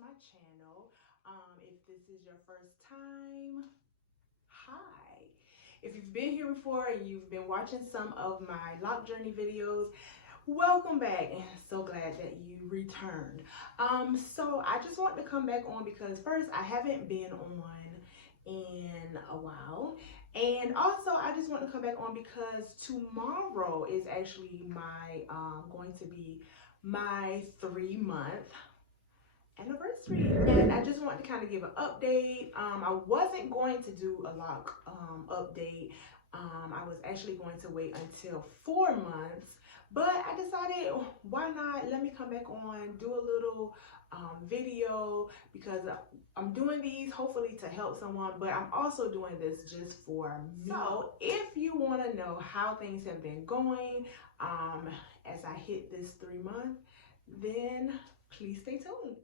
my channel. If this is your first time, hi. If you've been here before and you've been watching some of my lock journey videos, welcome back, and so glad that you returned. So I just want to come back on because first, I haven't been on in a while, and also I just want to come back on because tomorrow is actually my going to be my 3-month anniversary, and I just want to kind of give an update. I wasn't going to do a lock update. I was actually going to wait until 4 months, but I decided, why not, let me come back on, do a little video, because I'm doing these hopefully to help someone, but I'm also doing this just for me. So if you want to know how things have been going as I hit this 3-month, then please stay tuned.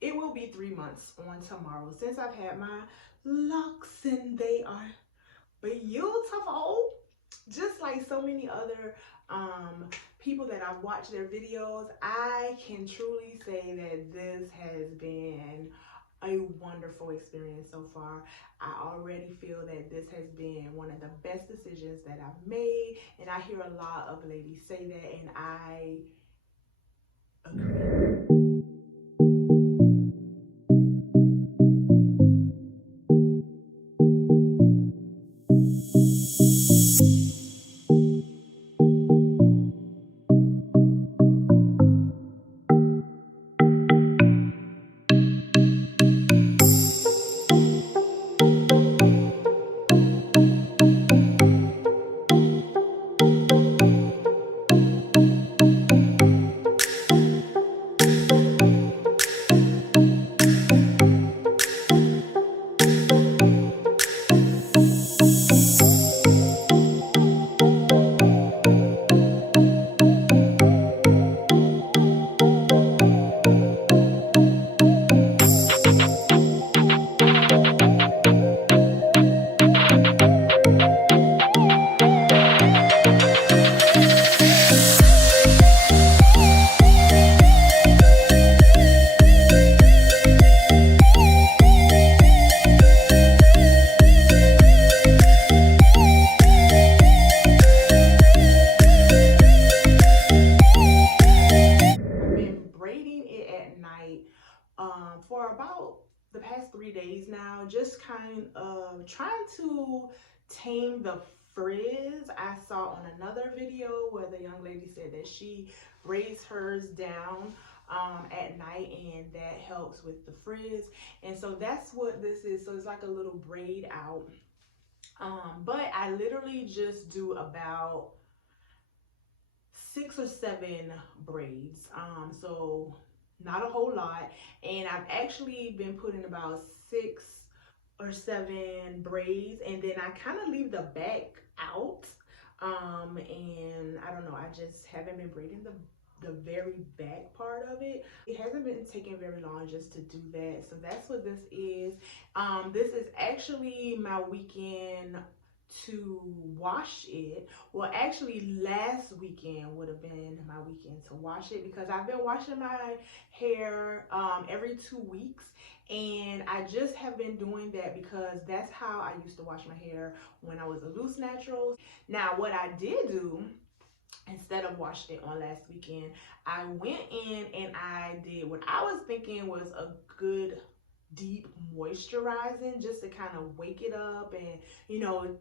It will be 3 months on tomorrow since I've had my locks, and they are beautiful. Just like so many other people that I've watched their videos, I can truly say that this has been a wonderful experience so far. I already feel that this has been one of the best decisions that I've made, and I hear a lot of ladies say that, and I agree. For about the past 3 days now, just kind of trying to tame the frizz. I saw on another video where the young lady said that she braids hers down at night, and that helps with the frizz, and so that's what this is. So it's like a little braid out, but I literally just do about 6 or 7 braids, so not a whole lot, and I've actually been putting about 6 or 7 braids, and then I kind of leave the back out, and I don't know, I just haven't been braiding the very back part of it. It hasn't been taking very long just to do that, so that's what this is. This is actually my weekend to wash it. Well, actually last weekend would have been my weekend to wash it, because I've been washing my hair every 2 weeks, and I just have been doing that because that's how I used to wash my hair when I was a loose natural. Now what I did do, instead of washing it on last weekend, I went in and I did what I was thinking was a good deep moisturizing, just to kind of wake it up, and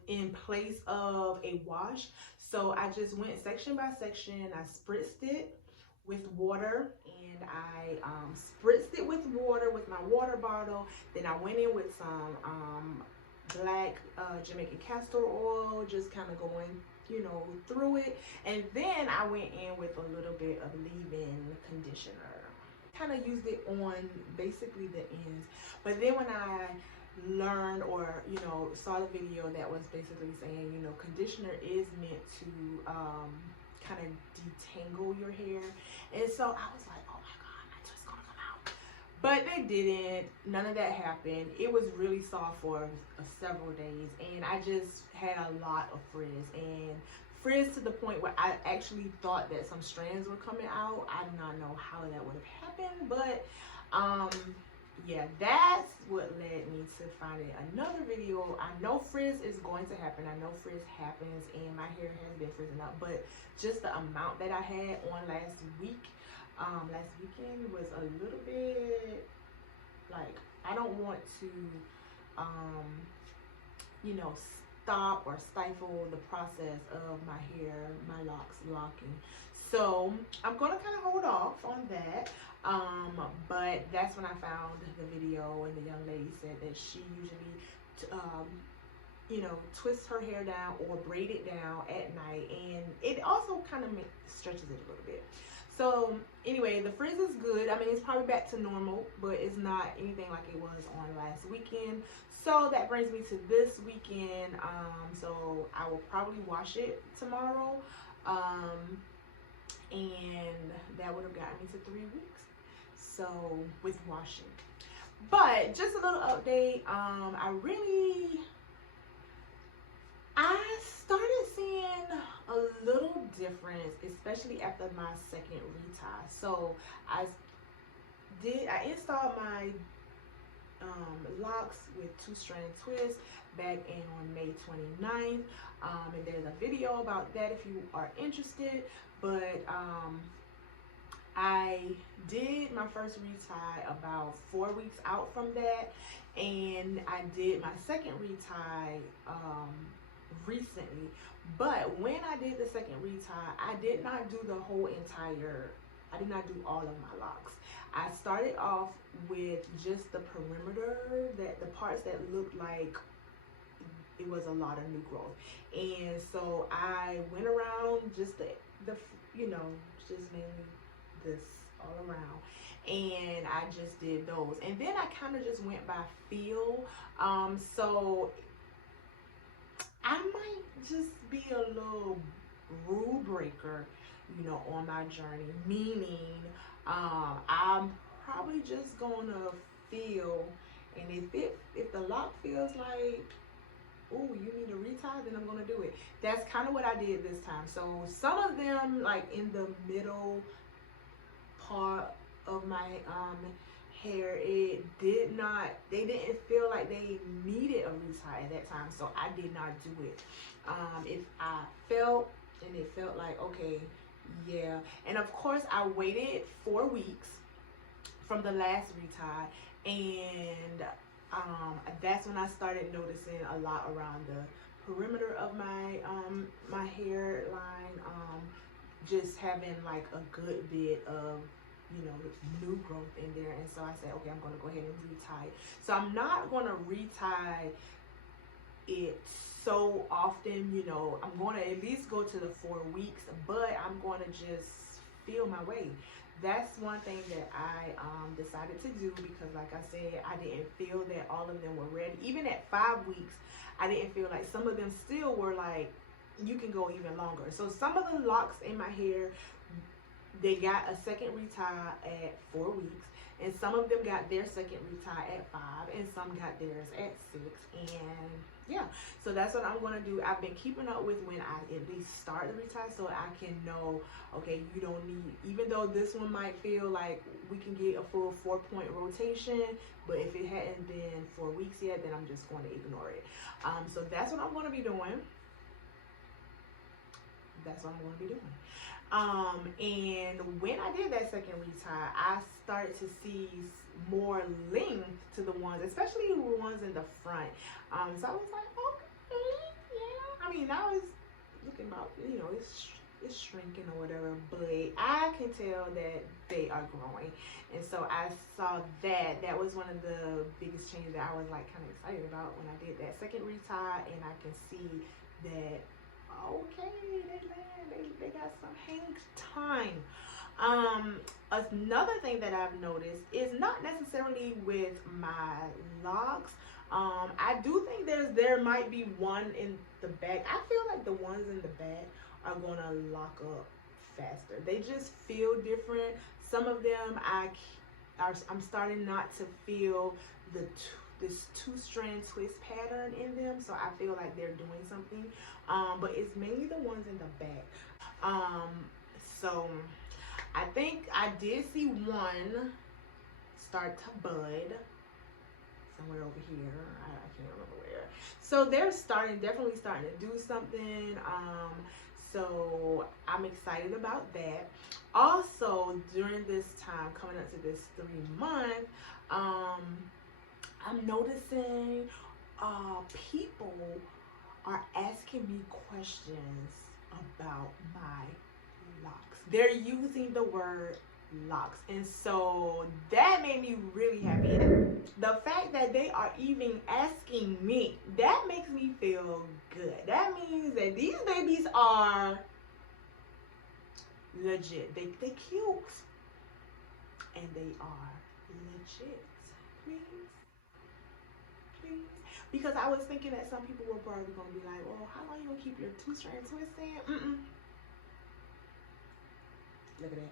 in place of a wash. So I just went section by section. I spritzed it with water, and I spritzed it with water with my water bottle. Then I went in with some black Jamaican castor oil, just kind of going through it, and then I went in with a little bit of leave-in conditioner. Kind of used it on basically the ends, but then when I learned, or saw the video that was basically saying, conditioner is meant to kind of detangle your hair, and so I was like, oh my god, my twist gonna come out. but they didn't. None of that happened. It was really soft for several days, and I just had a lot of frizz, and frizz to the point where I actually thought that some strands were coming out. I do not know how that would have happened, but yeah, that's what led me to finding another video. I know frizz is going to happen. I know frizz happens, and my hair has been frizzing up, but just the amount that I had on last weekend was a little bit like, I don't want to you know, stop or stifle the process of my hair, my locks locking. So I'm gonna kind of hold off on that. But that's when I found the video, and the young lady said that she usually you know, twist her hair down or braid it down at night, and it also kind of stretches it a little bit. So anyway, the frizz is good. I mean, it's probably back to normal, but it's not anything like it was on last weekend. So that brings me to this weekend. So I will probably wash it tomorrow, and that would have gotten me to 3 weeks. So with washing, but just a little update. I started seeing a little difference, especially after my second retie. So I installed my locks with 2-strand twists back in on May 29th. And there's a video about that if you are interested. But I did my first retie about 4 weeks out from that, and I did my second retie recently. But when I did the second retie, I did not do I did not do all of my locks. I started off with just the perimeter, the parts that looked like it was a lot of new growth. And so I went around just the you know, just mainly this all around, and I just did those. And then I kind of just went by feel. So I might just be a little rule breaker, you know, on my journey, meaning I'm probably just gonna feel, and if the lock feels like, oh, you need a retie, then I'm gonna do it. That's kind of what I did this time. So some of them, like in the middle part of my hair, they didn't feel like they needed a retie at that time, so I did not do it. If I felt, and it felt like, okay, yeah. And of course I waited 4 weeks from the last retie, and that's when I started noticing a lot around the perimeter of my my hairline, just having like a good bit of, you know, new growth in there. And so I said, okay, I'm going to go ahead and retie it. So I'm not going to retie it so often, you know. I'm going to at least go to the 4 weeks, but I'm going to just feel my way. That's one thing that I decided to do, because like I said, I didn't feel that all of them were ready. Even at 5 weeks, I didn't feel like, some of them still were like, you can go even longer. So some of the locks in my hair, they got a second retie at 4 weeks, and some of them got their second retie at 5, and some got theirs at 6. And yeah, so that's what I'm going to do. I've been keeping up with when I at least start the retie, so I can know, okay, you don't need, even though this one might feel like we can get a full 4-point rotation, but if it hadn't been 4 weeks yet, then I'm just going to ignore it. So that's what I'm going to be doing. That's what I'm going to be doing. And when I did that second retie, I started to see more length to the ones, especially the ones in the front. So I was like, okay, yeah. I mean, I was looking about, you know, it's shrinking or whatever, but I can tell that they are growing. And so I saw that was one of the biggest changes that I was like kind of excited about when I did that second retie, and I can see that, okay, they got some hang time. Another thing that I've noticed is not necessarily with my locks. I do think there might be one in the back. I feel like the ones in the back are gonna lock up faster. They just feel different. Some of them I'm starting not to feel this two-strand twist pattern in them, so I feel like they're doing something. But it's mainly the ones in the back. Um, so I think I did see one start to bud somewhere over here. I can't remember where. So they're definitely starting to do something. So I'm excited about that. Also, during this time, coming up to this 3 month, I'm noticing people are asking me questions about my locks. They're using the word locks, and so that made me really happy. The fact that they are even asking me, that makes me feel good. That means that these babies are legit. They cute, and they are legit. Please, please. Because I was thinking that some people were probably gonna be like, "Oh, how long you gonna keep your two-strand twist in?" Look at that.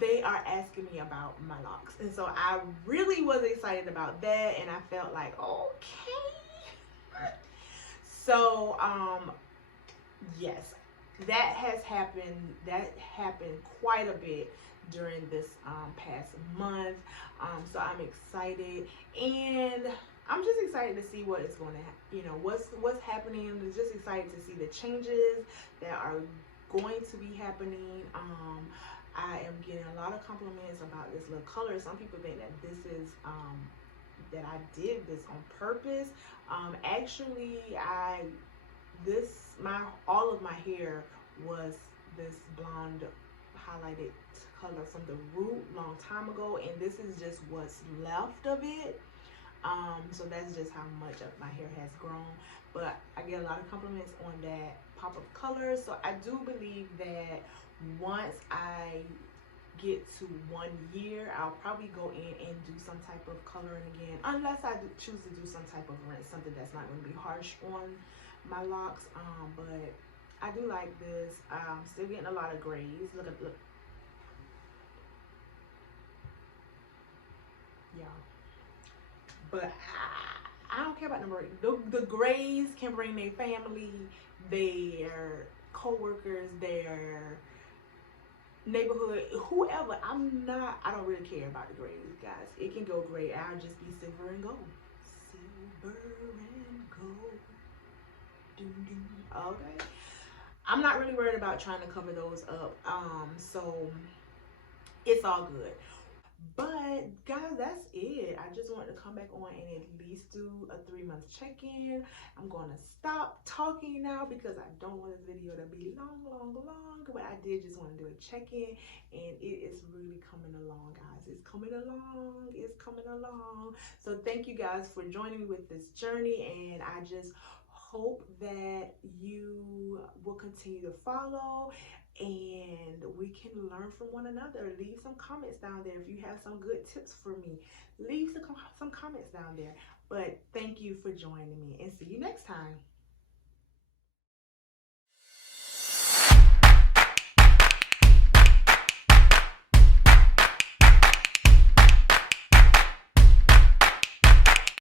They are asking me about my locks, and so I really was excited about that, and I felt like, okay. So yes, that has happened. That happened quite a bit during this past month. So I'm excited, and I'm just excited to see what is going to, what's happening. I'm just excited to see the changes that are going to be happening. I am getting a lot of compliments about this little color. Some people think that this is that I did this on purpose. Actually, all of my hair was this blonde highlighted color from the root long time ago, and this is just what's left of it. So that's just how much of my hair has grown. But I get a lot of compliments on that pop of color. So I do believe that once I get to 1 year, I'll probably go in and do some type of coloring again, unless I choose to do some type of rinse, something that's not going to be harsh on my locks. But I do like this. Still getting a lot of grays. Look. Yeah. But I don't care about the grays. The grays can bring their family, their co-workers, their neighborhood, whoever. I don't really care about the grays, guys. It can go gray. I'll just be silver and gold. Silver and gold. Okay. I'm not really worried about trying to cover those up. So it's all good. But guys, that's it. I just wanted to come back on and at least do a 3 month check-in. I'm going to stop talking now because I don't want this video to be long. But I did just want to do a check-in, and it is really coming along, guys. It's coming along. It's coming along. So thank you guys for joining me with this journey, and I just hope that you will continue to follow and we can learn from one another. Leave some comments down there if you have some good tips for me. Leave some comments down there. But thank you for joining me, and see you next time.